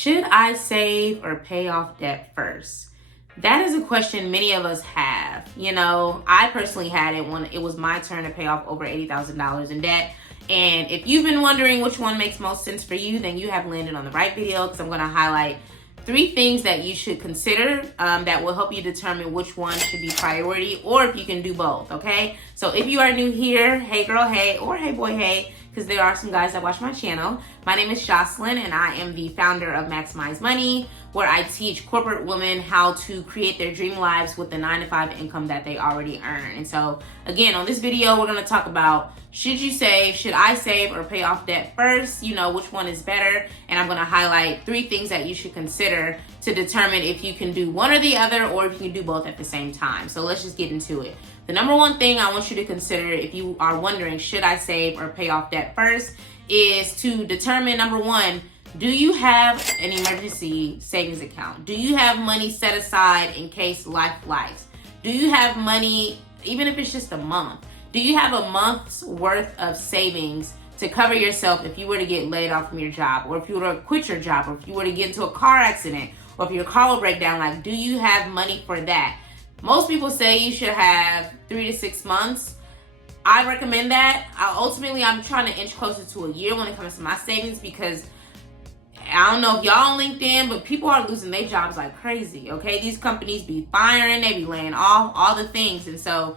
Should I save or pay off debt first? That is a question many of us have. You know, I personally had it when it was my turn to pay off over $80,000 in debt. And if you've been wondering which one makes most sense for you, then you have landed on the right video, because I'm going to highlight 3 things that you should consider that will help you determine which one should be priority, or if you can do both, okay? So if you are new here, hey girl, hey, or hey boy, hey, because there are some guys that watch my channel. My name is Jocelyn, and I am the founder of Maximize Money, where I teach corporate women how to create their dream lives with the 9-to-5 income that they already earn. And so, again, on this video, we're going to talk about, should you save, should I save or pay off debt first? You know, which one is better? And I'm going to highlight 3 things that you should consider to determine if you can do one or the other, or if you can do both at the same time. So let's just get into it. The number one thing I want you to consider if you are wondering, should I save or pay off debt first, is to determine, number one, do you have an emergency savings account? Do you have money set aside in case life flies? Do you have money, even if it's just a month? Do you have a month's worth of savings to cover yourself if you were to get laid off from your job, or if you were to quit your job, or if you were to get into a car accident, or if your car will break down? Like, do you have money for that? Most people say you should have 3 to 6 months. I recommend that. Ultimately, I'm trying to inch closer to a year when it comes to my savings, because I don't know if y'all on LinkedIn, but people are losing their jobs like crazy, okay? These companies be firing, they be laying off, all the things. And so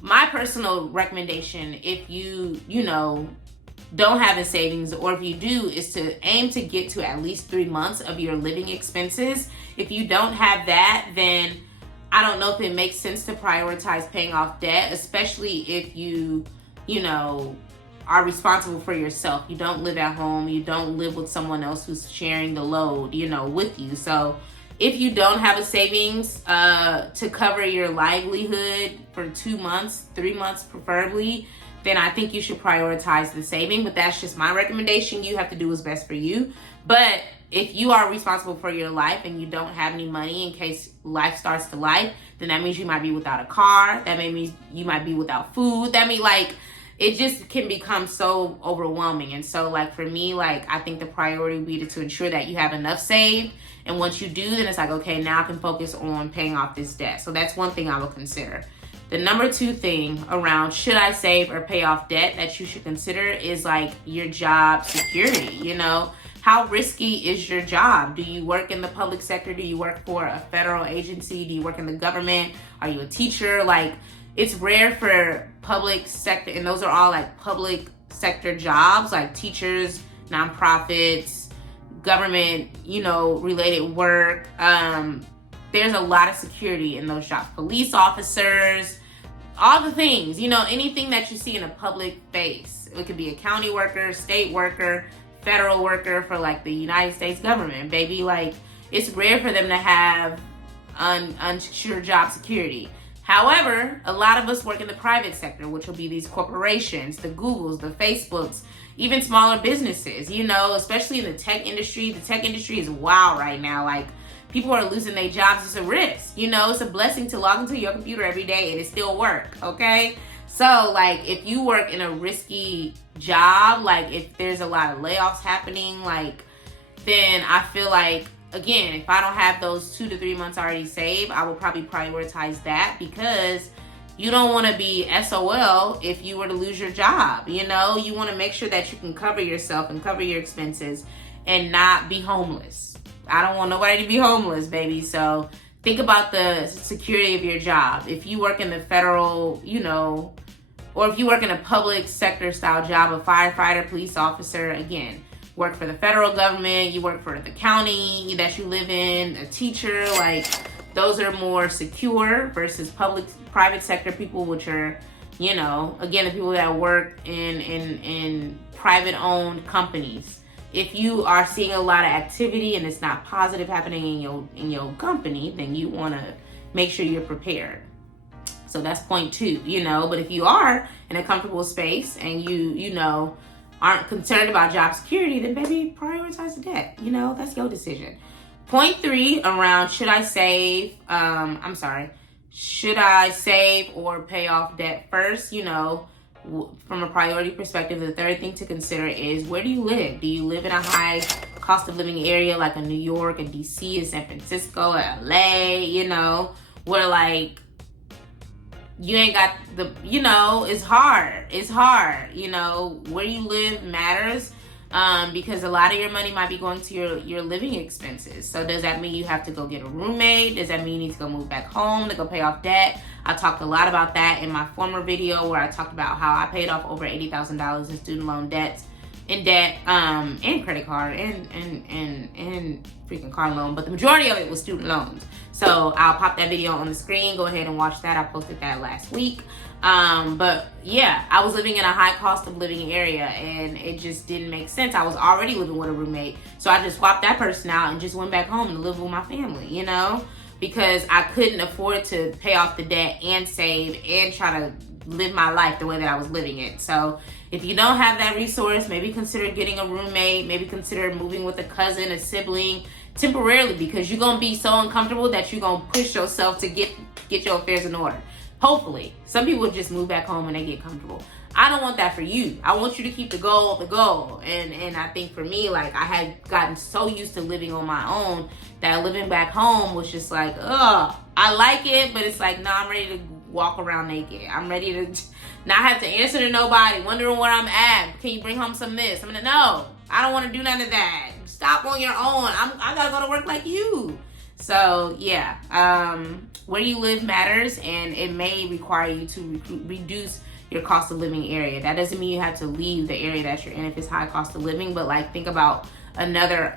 my personal recommendation, if you don't have a savings, or if you do, is to aim to get to at least 3 months of your living expenses. If you don't have that, then I don't know if it makes sense to prioritize paying off debt, especially if you are responsible for yourself. You don't live at home. You don't live with someone else who's sharing the load, with you. So if you don't have a savings to cover your livelihood for 2 months, 3 months preferably, then I think you should prioritize the saving. But that's just my recommendation. You have to do what's best for you. But if you are responsible for your life and you don't have any money in case life starts to life, then that means you might be without a car. That means you might be without food. That means, it just can become so overwhelming. And so, for me, I think the priority would be to ensure that you have enough saved. And once you do, then it's okay, now I can focus on paying off this debt. So that's one thing I will consider. The number 2 thing around should I save or pay off debt that you should consider is your job security. How risky is your job? Do you work in the public sector? Do you work for a federal agency? Do you work in the government? Are you a teacher? It's rare for public sector, and those are all public sector jobs, like teachers, nonprofits, government, related work. There's a lot of security in those jobs. Police officers, all the things, anything that you see in a public space. It could be a county worker, state worker, federal worker for the United States government, baby. It's rare for them to have unsure job security. However, a lot of us work in the private sector, which will be these corporations, the Googles, the Facebooks, even smaller businesses, especially in the tech industry. The tech industry is wild right now. People are losing their jobs. It's a risk. It's a blessing to log into your computer every day and it still work, okay? So, if you work in a risky job, if there's a lot of layoffs happening, then I feel again, if I don't have those 2 to 3 months already saved, I will probably prioritize that, because you don't want to be SOL if you were to lose your job. You want to make sure that you can cover yourself and cover your expenses and not be homeless. I don't want nobody to be homeless, baby. So think about the security of your job. If you work in the federal, or if you work in a public sector style job, a firefighter, police officer, again, work for the federal government, you work for the county that you live in, a teacher, those are more secure versus private sector people, which are, again, the people that work in private owned companies. If you are seeing a lot of activity and it's not positive happening in your company, then you want to make sure you're prepared. So that's point 2, but if you are in a comfortable space and you aren't concerned about job security, then baby, prioritize the debt. That's your decision. Point 3 around should I save or pay off debt first? From a priority perspective, the third thing to consider is, where do you live? Do you live in a high cost of living area like a New York, a DC, a San Francisco, a LA, you know, where like you ain't got the, you know, it's hard, you know, where you live matters, because a lot of your money might be going to your living expenses. So does that mean you have to go get a roommate? Does that mean you need to go move back home to go pay off debt? I talked a lot about that in my former video where I talked about how I paid off over $80,000 in student loan debts, and credit card and freaking car loan, but the majority of it was student loans. So I'll pop that video on the screen. Go ahead and watch that. I posted that last week. But yeah, I was living in a high cost of living area and it just didn't make sense. I was already living with a roommate. So I just swapped that person out and just went back home to live with my family, you know, because I couldn't afford to pay off the debt and save and try to live my life the way that I was living it. So if you don't have that resource, maybe consider getting a roommate, maybe consider moving with a cousin, a sibling temporarily, because you're going to be so uncomfortable that you're going to push yourself to get your affairs in order. Hopefully. Some people just move back home and they get comfortable. I don't want that for you. I want you to keep the goal. And I think for me, like, I had gotten so used to living on my own that living back home was just like, ugh, I like it, but it's like, nah, I'm ready to walk around naked. I'm ready to not have to answer to nobody, wondering where I'm at. Can you bring home some this? I'm gonna, no, I don't want to do none of that. Stop on your own. I gotta go to work like you. So yeah, where you live matters, and it may require you to reduce your cost of living area. That doesn't mean you have to leave the area that you're in if it's high cost of living, but like think about another,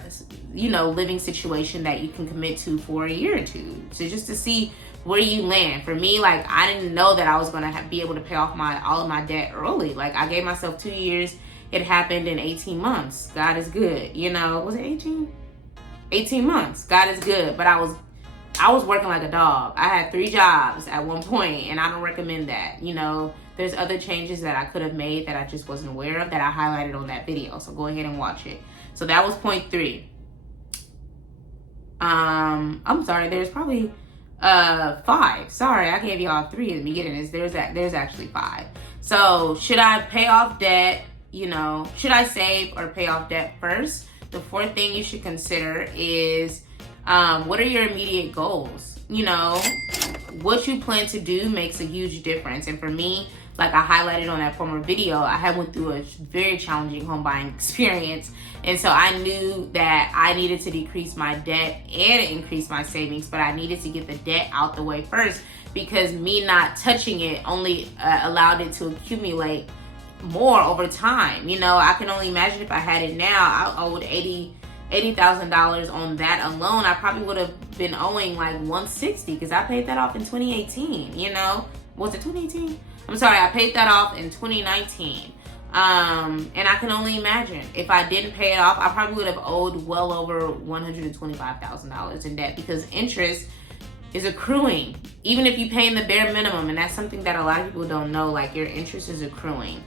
you know, living situation that you can commit to for a year or two. So just to see where you land. For me, like, I didn't know that I was gonna be able to pay off all of my debt early. Like, I gave myself 2 years. It happened in 18 months. God is good. You know, was it 18? 18 months. God is good. But I was working like a dog. I had 3 jobs at one point, and I don't recommend that. You know, there's other changes that I could have made that I just wasn't aware of that I highlighted on that video. So go ahead and watch it. So that was point 3. I'm sorry, there's probably 5. Sorry, I gave y'all 3 in the beginning. There's actually 5. So should I pay off debt? You know, should I save or pay off debt first? The 4th thing you should consider is what are your immediate goals? You know, what you plan to do makes a huge difference. And for me, like I highlighted on that former video, I had went through a very challenging home buying experience. And so I knew that I needed to decrease my debt and increase my savings, but I needed to get the debt out the way first, because me not touching it only allowed it to accumulate more over time. You know, I can only imagine if I had it now, I owed $80,000 on that alone. I probably would have been owing like $160 because I paid that off in 2018. You know, was it 2018? I'm sorry, I paid that off in 2019. And I can only imagine if I didn't pay it off, I probably would have owed well over $125,000 in debt, because interest is accruing. Even if you pay in the bare minimum, and that's something that a lot of people don't know, like your interest is accruing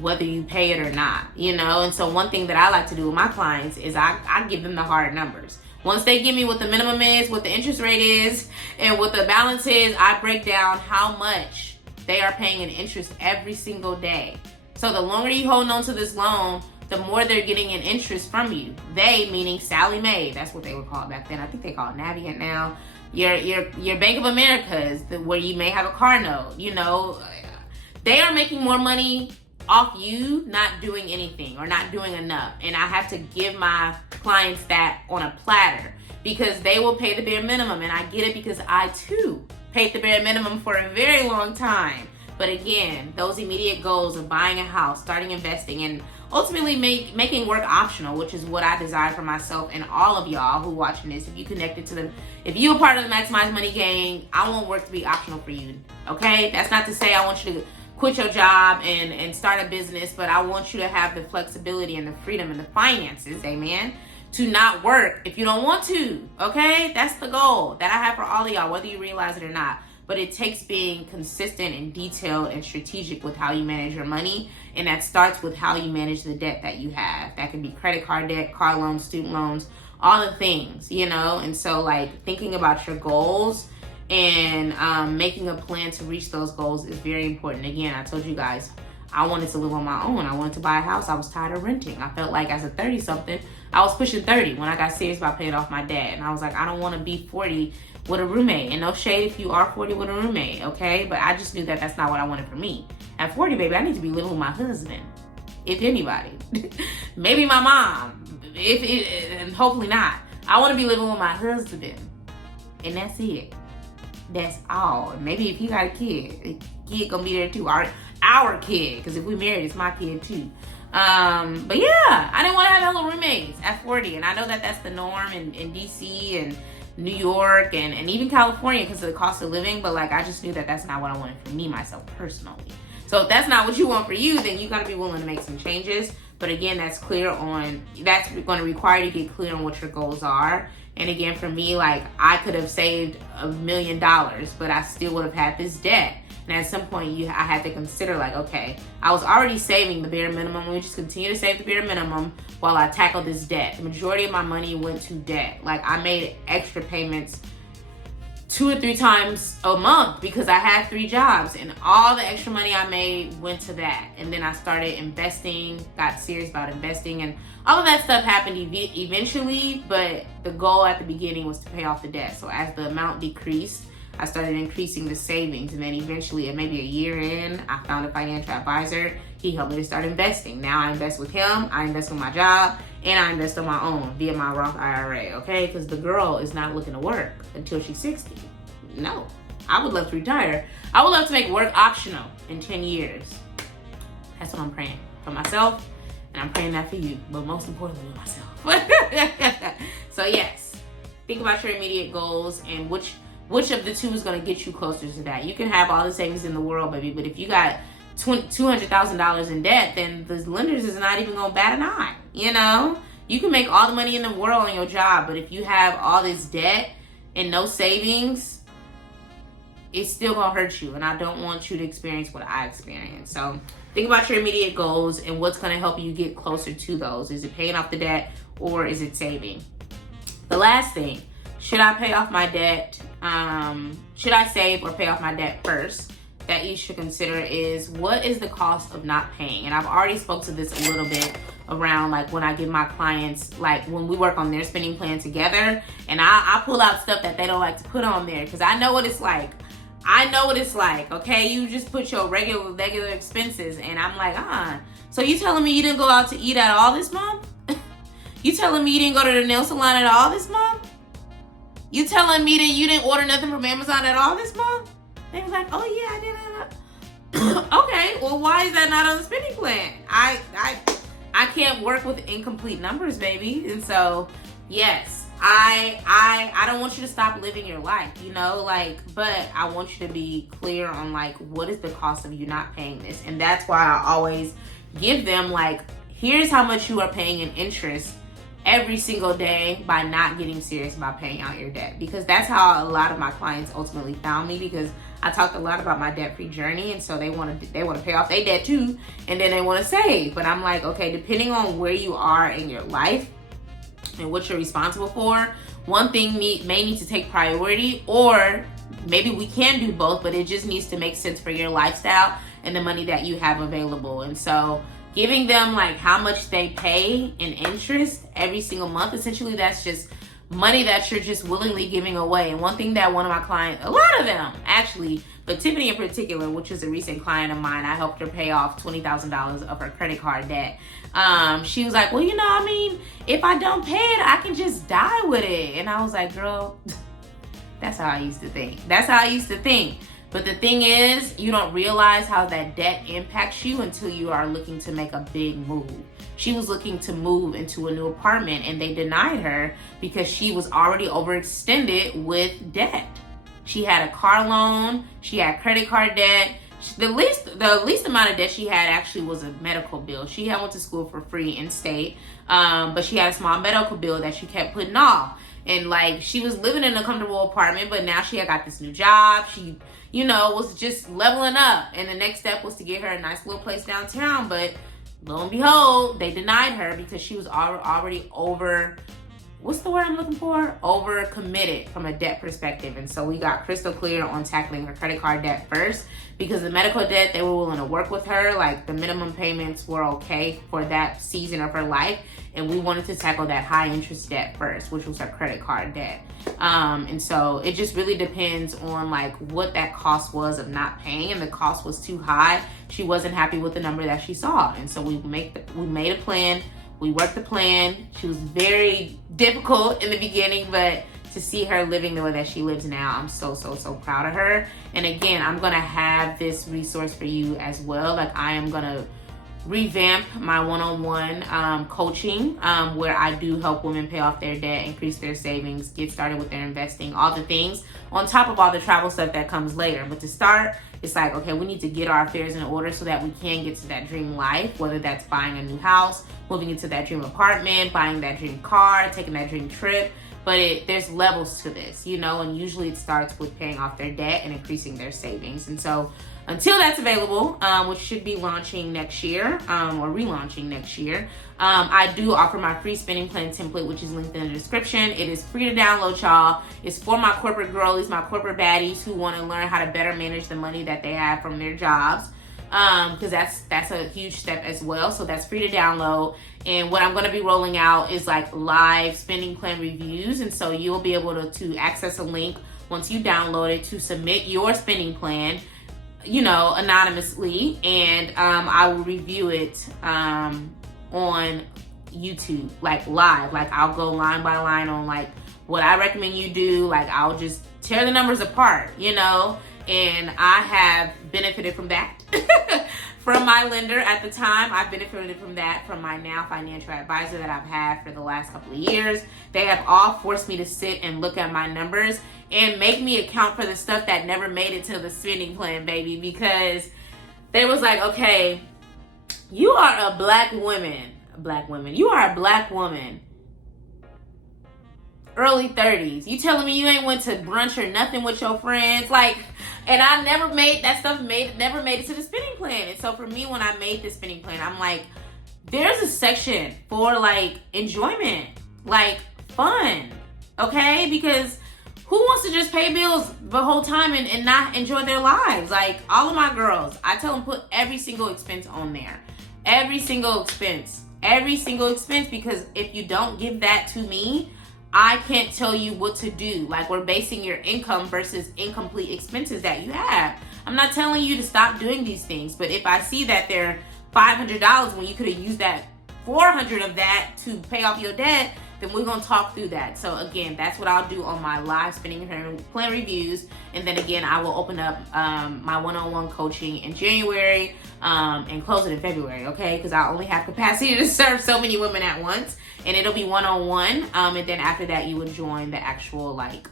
whether you pay it or not, you know? And so one thing that I like to do with my clients is I give them the hard numbers. Once they give me what the minimum is, what the interest rate is, and what the balance is, I break down how much they are paying in interest every single day. So the longer you hold on to this loan, the more they're getting in interest from you. They, meaning Sallie Mae, that's what they were called back then. I think they call it Navient now. Your Bank of America is where you may have a car note, you know. They are making more money off you not doing anything or not doing enough. And I have to give my clients that on a platter, because they will pay the bare minimum. And I get it, because I too paid the bare minimum for a very long time. But again, those immediate goals of buying a house, starting investing, and ultimately making work optional, which is what I desire for myself and all of y'all who watching this. If you connected to them, if you're a part of the Maximize Money Gang, I want work to be optional for you, okay? That's not to say I want you to quit your job and start a business, but I want you to have the flexibility and the freedom and the finances, amen, to not work if you don't want to, okay? That's the goal that I have for all of y'all, whether you realize it or not. But it takes being consistent and detailed and strategic with how you manage your money. And that starts with how you manage the debt that you have. That can be credit card debt, car loans, student loans, all the things, you know? And so like thinking about your goals and making a plan to reach those goals is very important. Again, I told you guys, I wanted to live on my own. I wanted to buy a house. I was tired of renting. I felt like as a 30-something, I was pushing 30 when I got serious about paying off my debt. And I was like, I don't want to be 40 with a roommate. And no shade if you are 40 with a roommate, okay? But I just knew that that's not what I wanted for me. At 40, baby, I need to be living with my husband, if anybody. Maybe my mom, and hopefully not. I want to be living with my husband, and that's it. That's all. Maybe if he got a kid, the kid gonna be there too. Our kid, because if we married, it's my kid too. But yeah, I didn't want to have hella roommates at 40, and I know that that's the norm in DC and New York and even California because of the cost of living. But like, I just knew that that's not what I wanted for me, myself personally. So if that's not what you want for you, then you got to be willing to make some changes. But again, that's going to require you to get clear on what your goals are. And again, for me, like, I could have saved $1 million, but I still would have had this debt. And at some point, I had to consider, like, okay, I was already saving the bare minimum. Let me just continue to save the bare minimum while I tackle this debt. The majority of my money went to debt. Like, I made extra payments 2 or 3 times a month because I had 3 jobs, and all the extra money I made went to that. And then I started investing, got serious about investing, and all of that stuff happened eventually, but the goal at the beginning was to pay off the debt. So as the amount decreased, I started increasing the savings, and then eventually, maybe a year in, I found a financial advisor. He helped me to start investing. Now I invest with him, I invest with my job, and I invest on my own via my Roth IRA, okay? Because the girl is not looking to work until she's 60. No, I would love to retire. I would love to make work optional in 10 years. That's what I'm praying for myself, and I'm praying that for you, but most importantly, myself. So yes, think about your immediate goals and which of the two is going to get you closer to that. You can have all the savings in the world, baby, but if you got $200,000 in debt, then the lenders is not even going to bat an eye, you know? You can make all the money in the world on your job, but if you have all this debt and no savings, it's still going to hurt you, and I don't want you to experience what I experienced. So think about your immediate goals and what's going to help you get closer to those. Is it paying off the debt, or is it saving? The last thing, should I pay off my debt? Should I save or pay off my debt first? That you should consider is, what is the cost of not paying? And I've already spoke to this a little bit around, like, when I give my clients, like, when we work on their spending plan together, and I pull out stuff that they don't like to put on there, because I know what it's like. Okay? You just put your regular expenses, and I'm like, so you telling me you didn't go out to eat at all this month? You telling me you didn't go to the nail salon at all this month? You telling me that you didn't order nothing from Amazon at all this month? They was like, oh yeah, I did. Okay, well, why is that not on the spending plan? I can't work with incomplete numbers, baby. And so, yes, I don't want you to stop living your life, you know, like, but I want you to be clear on, like, what is the cost of you not paying this? And that's why I always give them, like, here's how much you are paying in interest every single day by not getting serious about paying out your debt. Because that's how a lot of my clients ultimately found me, because I talked a lot about my debt-free journey, and so they want to pay off their debt too, and then they want to save. But I'm like, okay, depending on where you are in your life and what you're responsible for, one thing may need to take priority, or maybe we can do both, but it just needs to make sense for your lifestyle and the money that you have available. And so giving them, like, how much they pay in interest every single month, essentially that's just money that you're just willingly giving away. And one thing that one of my clients, a lot of them actually, but Tiffany in particular, which is a recent client of mine, I helped her pay off $20,000 of her credit card debt. She was like, well, you know, I mean, if I don't pay it, I can just die with it. And I was like, girl, that's how I used to think. But the thing is, you don't realize how that debt impacts you until you are looking to make a big move. She was looking to move into a new apartment, and they denied her because she was already overextended with debt. She had a car loan, she had credit card debt. The least amount of debt she had actually was a medical bill. She had went to school for free in state, but she had a small medical bill that she kept putting off. And, like, she was living in a comfortable apartment, but now she had got this new job. She, you know, was just leveling up. And the next step was to get her a nice little place downtown. But lo and behold, they denied her because she was already what's the word I'm looking for? Over committed from a debt perspective. And so we got crystal clear on tackling her credit card debt first, because the medical debt, they were willing to work with her. Like, the minimum payments were okay for that season of her life. And we wanted to tackle that high interest debt first, which was her credit card debt. And so it just really depends on like what that cost was of not paying, and the cost was too high. She wasn't happy with the number that she saw. And so we made a plan. We worked the plan. She was very difficult in the beginning, but to see her living the way that she lives now, I'm so proud of her. And again, I'm gonna have this resource for you as well. Like, I am gonna revamp my one-on-one coaching, where I do help women pay off their debt, increase their savings, get started with their investing, all the things on top of all the travel stuff that comes later. But to start, it's like, okay, we need to get our affairs in order so that we can get to that dream life, whether that's buying a new house, moving into that dream apartment, buying that dream car, taking that dream trip. But there's levels to this, you know, and usually it starts with paying off their debt and increasing their savings. And so until that's available, which should be launching next year, or relaunching next year, I do offer my free spending plan template, which is linked in the description. It is free to download, y'all. It's for my corporate girlies, my corporate baddies who want to learn how to better manage the money that they have from their jobs. Because that's a huge step as well. So that's free to download. And what I'm going to be rolling out is like live spending plan reviews. And so you'll be able to access a link once you download it to submit your spending plan, you know, anonymously. And I will review it on YouTube, like live. Like, I'll go line by line on like what I recommend you do. Like, I'll just tear the numbers apart, you know. And I have benefited from that from my lender at the time. I've benefited from that from my now financial advisor that I've had for the last couple of years. They have all forced me to sit and look at my numbers and make me account for the stuff that never made it to the spending plan, baby, because they was like, okay, you are a black woman. You are a black woman, early 30s. You telling me you ain't went to brunch or nothing with your friends? Like, and I never made that stuff, never made it to the spending plan. And so for me, when I made the spending plan, I'm like, there's a section for like enjoyment, like fun, okay? Because who wants to just pay bills the whole time and not enjoy their lives? Like, all of my girls, I tell them put every single expense on there. Every single expense, because if you don't give that to me, I can't tell you what to do. Like, we're basing your income versus incomplete expenses that you have. I'm not telling you to stop doing these things, but if I see that they're $500 when you could have used that $400 of that to pay off your debt, then we're going to talk through that. So again, that's what I'll do on my live spending plan reviews. And then again, I will open up my one-on-one coaching in January and close it in February, okay? Because I only have capacity to serve so many women at once. And it'll be one-on-one. And then after that, you would join the actual like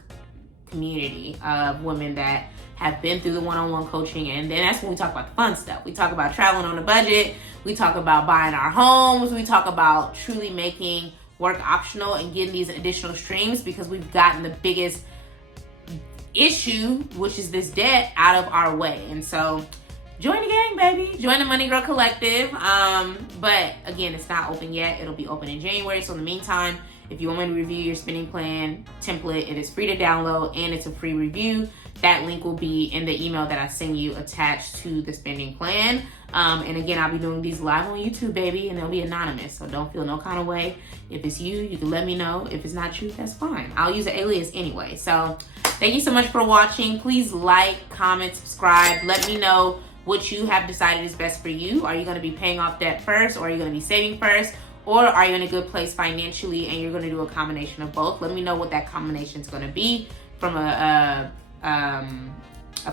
community of women that have been through the one-on-one coaching. And then that's when we talk about the fun stuff. We talk about traveling on a budget. We talk about buying our homes. We talk about truly making work optional and getting these additional streams, because we've gotten the biggest issue, which is this debt, out of our way. And so join the gang, baby. Join the Money Girl Collective. But again, it's not open yet. It'll be open in January. So in the meantime, if you want me to review your spending plan template, it is free to download and it's a free review. That link will be in the email that I send you attached to the spending plan. And again, I'll be doing these live on YouTube, baby, and they'll be anonymous. So don't feel no kind of way. If it's you, you can let me know. If it's not you, that's fine. I'll use an alias anyway. So thank you so much for watching. Please like, comment, subscribe. Let me know what you have decided is best for you. Are you going to be paying off debt first, or are you going to be saving first? Or are you in a good place financially and you're going to do a combination of both? Let me know what that combination is going to be from a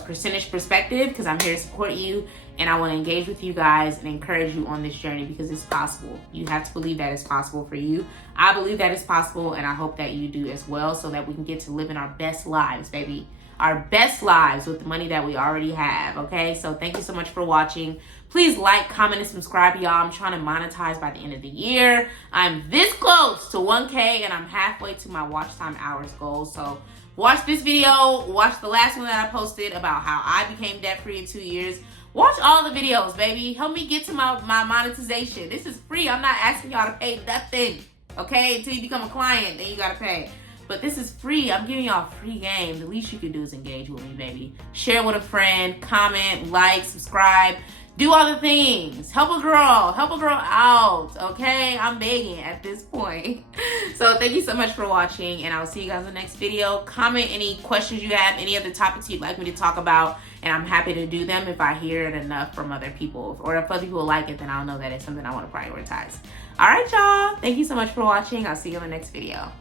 percentage perspective, because I'm here to support you and I want to engage with you guys and encourage you on this journey, because it's possible. You have to believe that it's possible for you. I believe that it's possible, and I hope that you do as well, so that we can get to living our best lives, baby. Our best lives with the money that we already have, okay? So thank you so much for watching. Please like, comment, and subscribe, y'all. I'm trying to monetize by the end of the year. I'm this close to 1K, and I'm halfway to my watch time hours goal. So watch this video. Watch the last one that I posted about how I became debt-free in 2 years. Watch all the videos, baby. Help me get to my monetization. This is free. I'm not asking y'all to pay nothing. okay? Until you become a client, then you gotta pay. But this is free. I'm giving y'all free game. The least you can do is engage with me, baby. Share with a friend, comment, like, subscribe. Do all the things. Help a girl out, okay? I'm begging at this point. So thank you so much for watching, and I'll see you guys in the next video. Comment any questions you have, any other topics you'd like me to talk about, and I'm happy to do them if I hear it enough from other people. Or if other people like it, then I'll know that it's something I want to prioritize. All right, y'all. Thank you so much for watching. I'll see you in the next video.